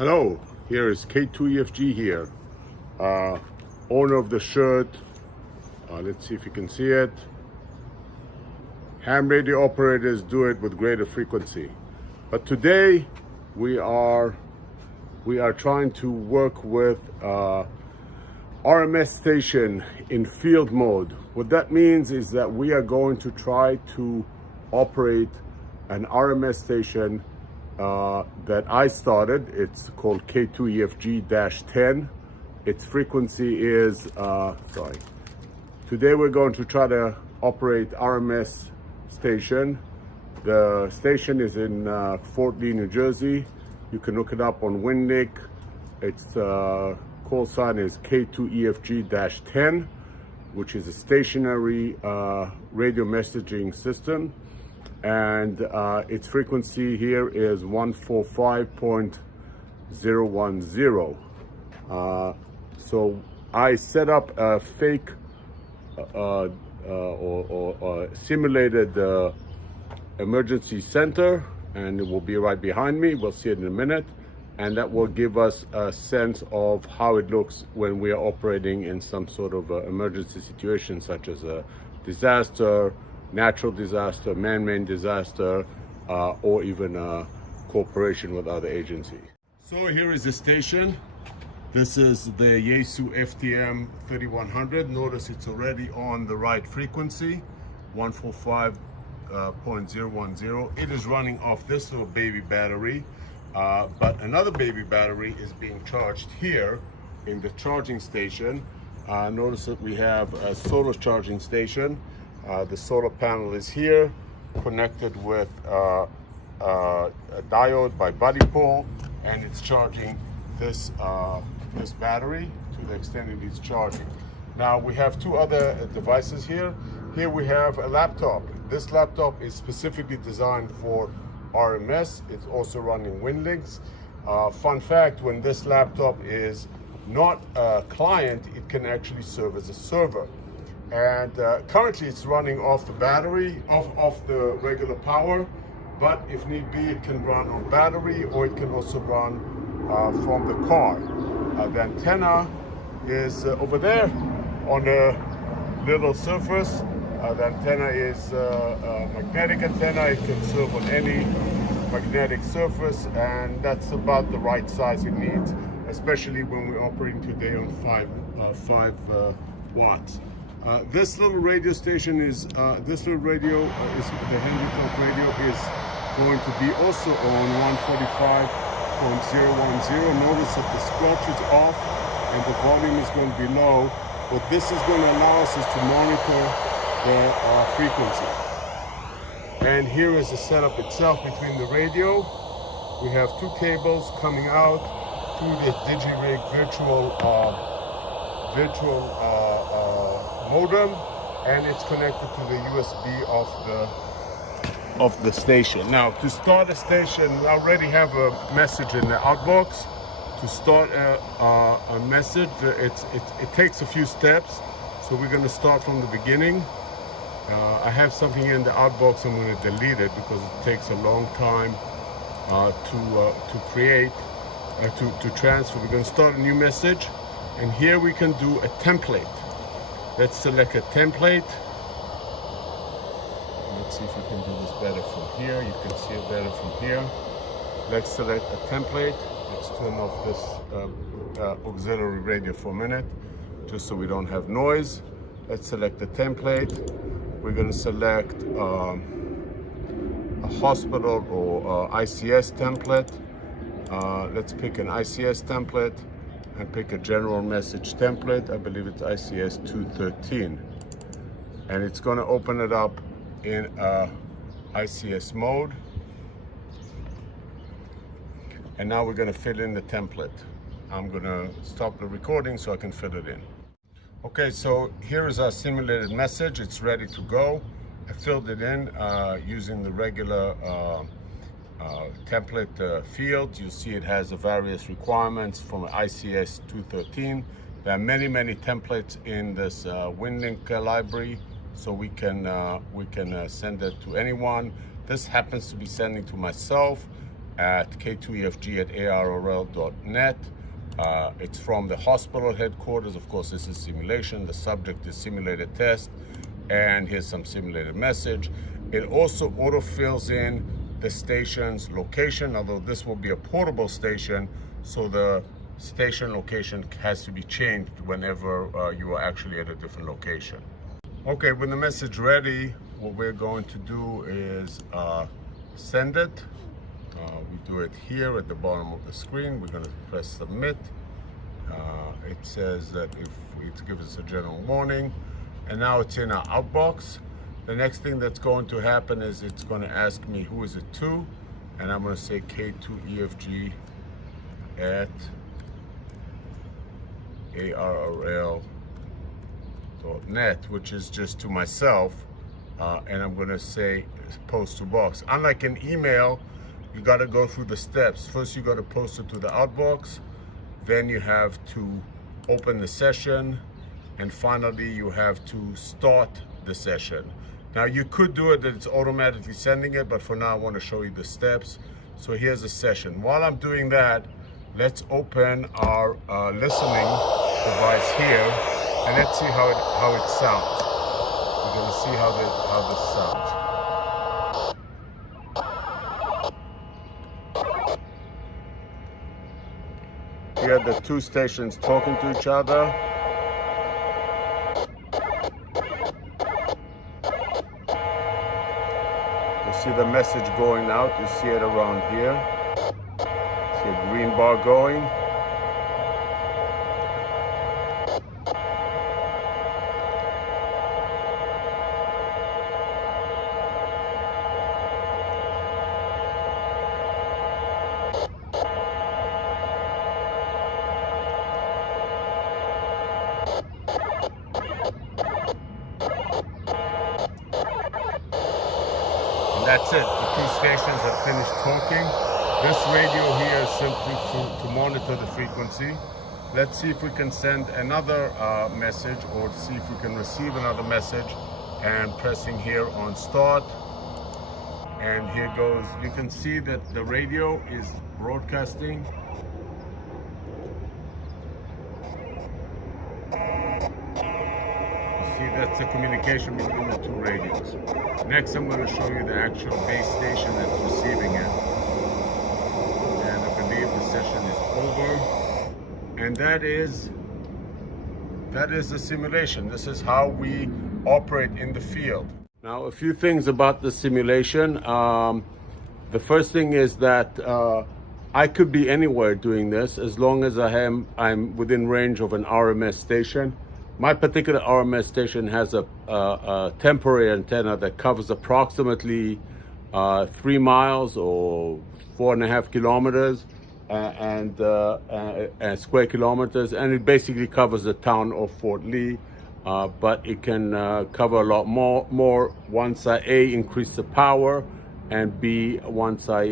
Hello, here is K2EFG here, owner of the shirt. Let's see if you can see it. Ham radio operators do it with greater frequency. But today we are trying to work with RMS station in field mode. What that means is that we are going to try to operate an RMS station that I started. It's called K2EFG-10. Its frequency is, Today we're going to try to operate RMS station. The station is in Fort Lee, New Jersey. You can look it up on Winlink. Its call sign is K2EFG-10, which is a stationary radio messaging system. And its frequency here is 145.010. So I set up a fake or simulated emergency center, and it will be right behind me. We'll see it in a minute, and that will give us a sense of how it looks when we are operating in some sort of emergency situation, such as a disaster, natural disaster, man-made disaster, or even a cooperation with other agencies. So here is the station. This is the Yaesu FTM 3100. Notice it's already on the right frequency, 145.010. It is running off this little baby battery, but another baby battery is being charged here in the charging station. Notice that we have a solar charging station. The solar panel is here, connected with a diode by buddy pole, and it's charging this battery to the extent it needs charging. Now we have two other devices here. Here we have a laptop. This laptop is specifically designed for RMS. It's also running Winlinks. Fun fact, when this laptop is not a client, it can actually serve as a server. And currently it's running off the battery, off the regular power, but if need be, it can run on battery, or it can also run from the car. The antenna is over there on a little surface. The antenna is a magnetic antenna. It can serve on any magnetic surface, and that's about the right size it needs, especially when we're operating today on 5 watts. This little radio station is, the Handicap radio is going to be also on 145.010. Notice that the squelch is off and the volume is going to be low. What this is going to allow us is to monitor the frequency. And here is the setup itself between the radio. We have two cables coming out through this DigiRig virtual modem, and it's connected to the USB of the station. Now, to start a station, we already have a message in the outbox. To start a message, it takes a few steps, so we're going to start from the beginning. I have something in the outbox. I'm going to delete it because it takes a long time to create, to transfer. We're going to start a new message, and here we can do a template. Let's select a template. Let's see if we can do this better from here. You can see it better from here. Let's select a template. Let's turn off this auxiliary radio for a minute, just so we don't have noise. Let's select the template. We're going to select a hospital or ICS template. Let's pick an ICS template and pick a general message template. I believe it's ICS 213. And it's going to open it up in ICS mode. And now we're going to fill in the template. I'm going to stop the recording so I can fill it in. Okay, so here is our simulated message. It's ready to go. I filled it in using the regular template field. You see it has the various requirements from ICS 213. There are many templates in this Winlink library, so we can send it to anyone. This happens to be sending to myself, at K2EFG@arrl.net. It's from the hospital headquarters. Of course, this is simulation. The subject is simulated test, and here's some simulated message. It also auto-fills in the station's location, although this will be a portable station, so the station location has to be changed whenever you are actually at a different location. Okay, when the message ready, what we're going to do is send it. We do it here at the bottom of the screen. We're going to press submit. It says that if it gives us a general warning, and now it's in our outbox. The next thing that's going to happen is it's going to ask me who is it to, and I'm going to say K2EFG at arrl.net, which is just to myself, and I'm going to say post to box. Unlike an email, you got to go through the steps. First, you got to post it to the outbox, then you have to open the session, and finally you have to start the session. Now you could do it that it's automatically sending it, but for now I want to show you the steps. So here's the session. While I'm doing that, let's open our listening device here, and let's see how it sounds. We're going to see how this sounds. Here are the two stations talking to each other. You see the message going out. You see it around here. See a green bar going. That's it. The two stations have finished talking. This radio here is simply to monitor the frequency. Let's see if we can send another message, or see if we can receive another message. And pressing here on start. And here goes. You can see that the radio is broadcasting. See, that's the communication between the two radios. Next, I'm going to show you the actual base station that's receiving it. And I believe the session is over. And that is the simulation. This is how we operate in the field. Now, a few things about the simulation. The first thing is that I could be anywhere doing this as long as I'm within range of an RMS station. My particular RMS station has a temporary antenna that covers approximately 3 miles or 4.5 kilometers and square kilometers, and it basically covers the town of Fort Lee. But it can cover a lot more once I A, increase the power, and B, once I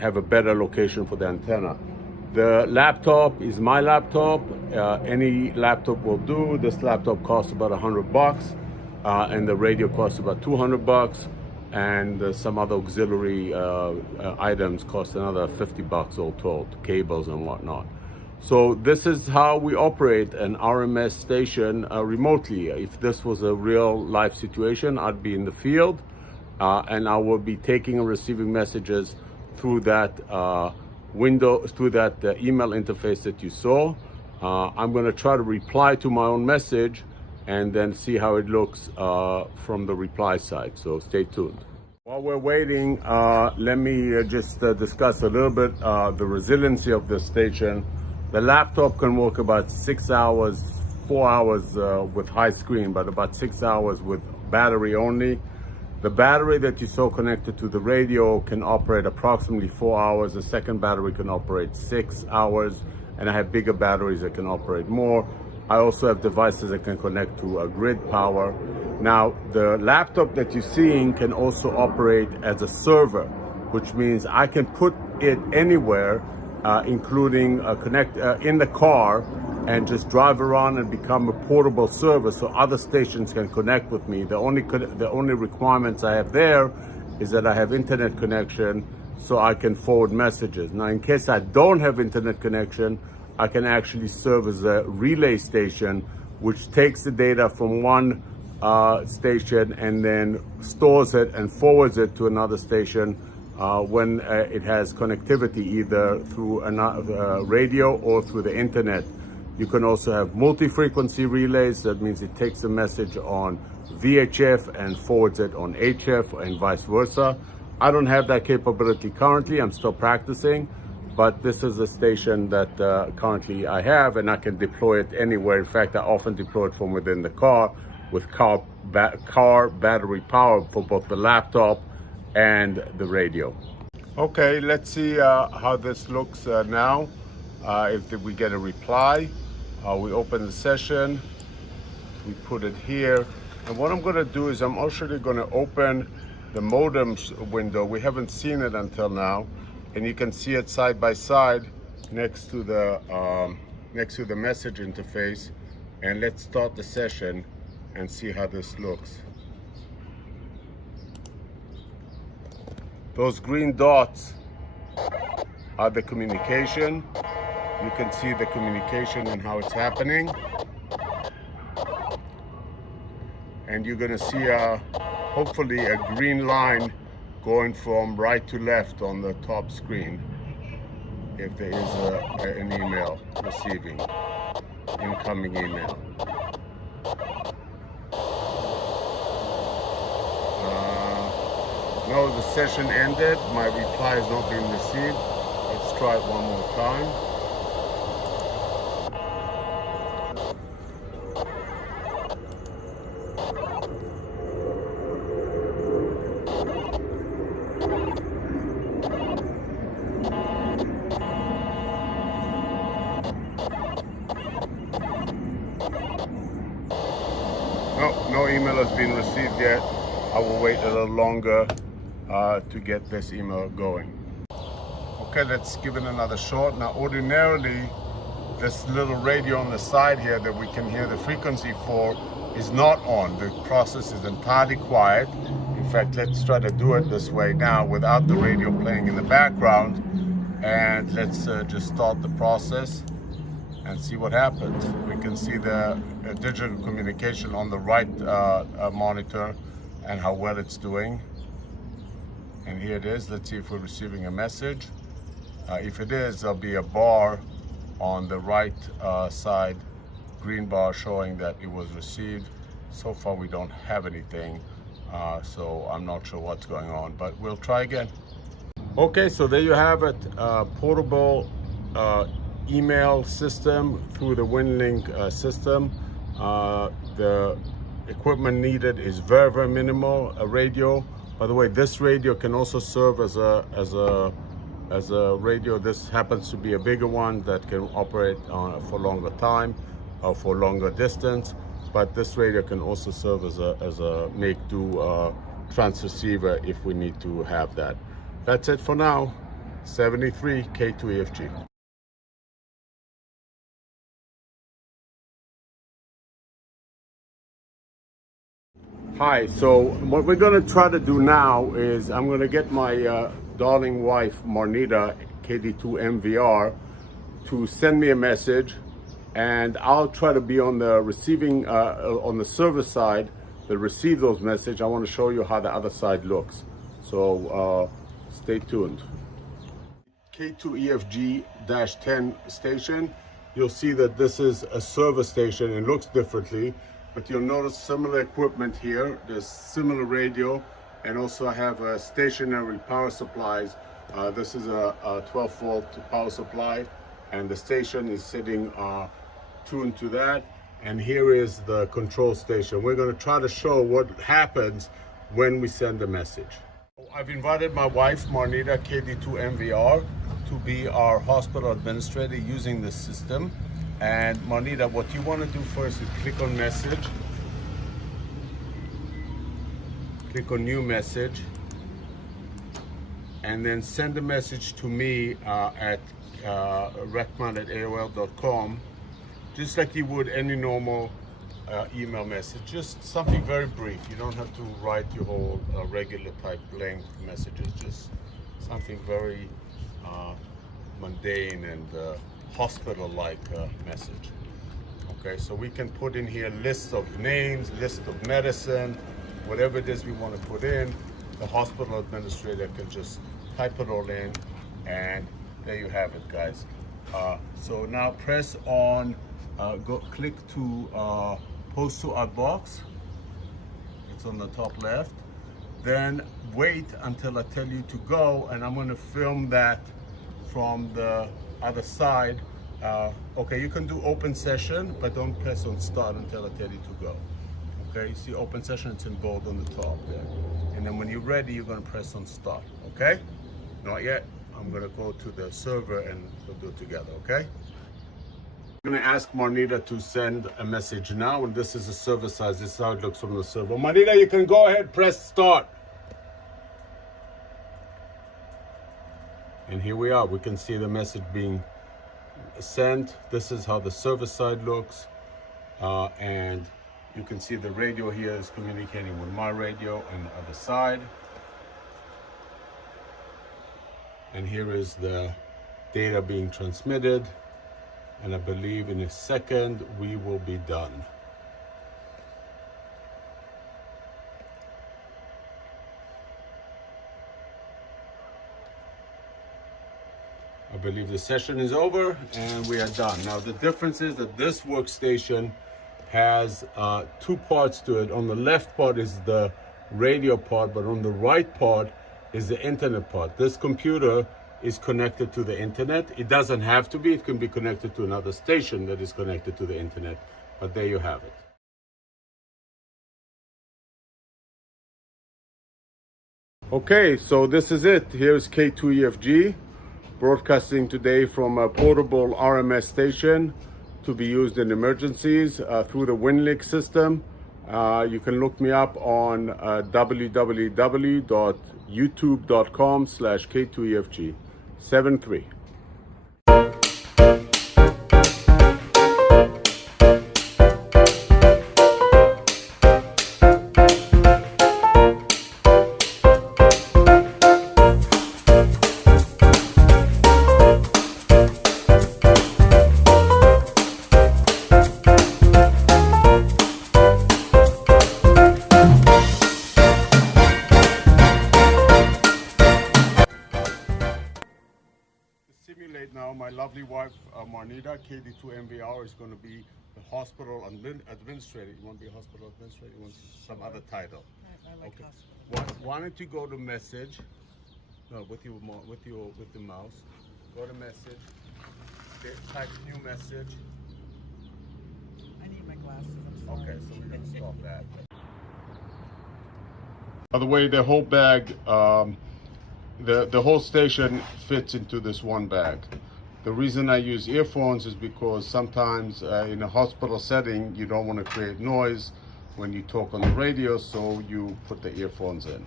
have a better location for the antenna. The laptop is my laptop. Any laptop will do. This laptop costs about $100, and the radio costs about $200, and some other auxiliary items cost another $50 all told, cables and whatnot. So this is how we operate an RMS station remotely. If this was a real life situation, I'd be in the field, and I will be taking and receiving messages through that through that email interface that you saw. I'm going to try to reply to my own message and then see how it looks from the reply side. So stay tuned. While we're waiting, let me just discuss a little bit the resiliency of the station. The laptop can work about 6 hours, 4 hours with high screen, but about 6 hours with battery only. The battery that you saw connected to the radio can operate approximately 4 hours. The second battery can operate 6 hours, and I have bigger batteries that can operate more. I also have devices that can connect to a grid power. Now, the laptop that you're seeing can also operate as a server, which means I can put it anywhere, including in the car, and just drive around and become a portable server so other stations can connect with me. The only requirements I have there is that I have internet connection so I can forward messages. Now, in case I don't have internet connection, I can actually serve as a relay station, which takes the data from one station and then stores it and forwards it to another station when it has connectivity, either through a radio or through the internet. You can also have multi-frequency relays. That means it takes a message on VHF and forwards it on HF and vice versa. I don't have that capability currently. I'm still practicing, but this is a station that currently I have, and I can deploy it anywhere. In fact, I often deploy it from within the car with car battery power for both the laptop and the radio. Okay, let's see how this looks now. If we get a reply, we open the session, we put it here. And what I'm going to do is I'm actually going to open the modems window. We haven't seen it until now, and you can see it side by side next to the message interface. And let's start the session and see how this looks. Those green dots are the communication. You can see the communication and how it's happening. And you're gonna see hopefully a green line going from right to left on the top screen if there is an email receiving, incoming email. No, the session ended. My reply has not been received. Let's try it one more time. No email has been received yet. I will wait a little longer to get this email going. Okay, let's give it another shot. Now, ordinarily, this little radio on the side here that we can hear the frequency for is not on. The process is entirely quiet. In fact, let's try to do it this way now without the radio playing in the background. And let's just start the process and see what happens. We can see the digital communication on the right monitor and how well it's doing. And here it is. Let's see if we're receiving a message. If it is, there'll be a bar on the right side, green bar showing that it was received. So far we don't have anything, so I'm not sure what's going on, but we'll try again. Okay, so there you have it, portable email system through the Winlink system. The equipment needed is very, very minimal. A radio. By the way, this radio can also serve as a radio. This happens to be a bigger one that can operate for longer time or for longer distance. But this radio can also serve as a make-do transceiver if we need to have that. That's it for now. 73 K2EFG. Hi, so what we're going to try to do now is I'm going to get my darling wife, Marnita, K2EFG, to send me a message, and I'll try to be on the receiving, on the server side that receive those messages. I want to show you how the other side looks. So stay tuned. K2EFG-10 station. You'll see that this is a server station. It looks differently. But you'll notice similar equipment here. There's similar radio, and also I have stationary power supplies. This is a 12-volt power supply, and the station is sitting tuned to that. And here is the control station. We're going to try to show what happens when we send a message. I've invited my wife, Marnita, K2EFG, to be our hospital administrator using this system. And Marnita, what you want to do first is click on message, click on new message, and then send a message to me at recman@aol.com, just like you would any normal email message, just something very brief. You don't have to write your whole regular type length messages, just something very mundane and hospital-like message. Okay, so we can put in here lists of names, list of medicine, whatever it is we want to put in. The hospital administrator can just type it all in, and there you have it, guys. So now press on, click to post to our box. It's on the top left. Then wait until I tell you to go, and I'm going to film that from the other side. Okay, you can do open session, but don't press on start until I tell you to go. Okay, you see open session, it's in bold on the top there. And then when you're ready, you're going to press on start. Okay? Not yet. I'm going to go to the server and we'll do it together. Okay? I'm going to ask Marnita to send a message now, and this is the server size. This is how it looks from the server. Marnita, you can go ahead, press start. And here we are. We can see the message being sent. This is how the server side looks. And you can see the radio here is communicating with my radio on the other side. And here is the data being transmitted. And I believe in a second we will be done. I believe the session is over and we are done. Now the difference is that this workstation has two parts to it. On the left part is the radio part, but on the right part is the internet part. This computer is connected to the internet. It doesn't have to be. It can be connected to another station that is connected to the internet. But there you have it. Okay, so this is it. Here's K2EFG broadcasting today from a portable RMS station to be used in emergencies through the Winlink system. You can look me up on www.youtube.com/K2EFG73. Simulate now, my lovely wife Marnita, KD2MVR, is going to be the hospital administrator. You want to be a hospital administrator? You want some other title? I like okay. hospital. Why don't you go to message? No, with the mouse. Go to message. Type new message. I need my glasses. I'm sorry. Okay, so we're going to stop that. By the way, the whole bag. The whole station fits into this one bag. The reason I use earphones is because sometimes in a hospital setting you don't want to create noise when you talk on the radio, so you put the earphones in.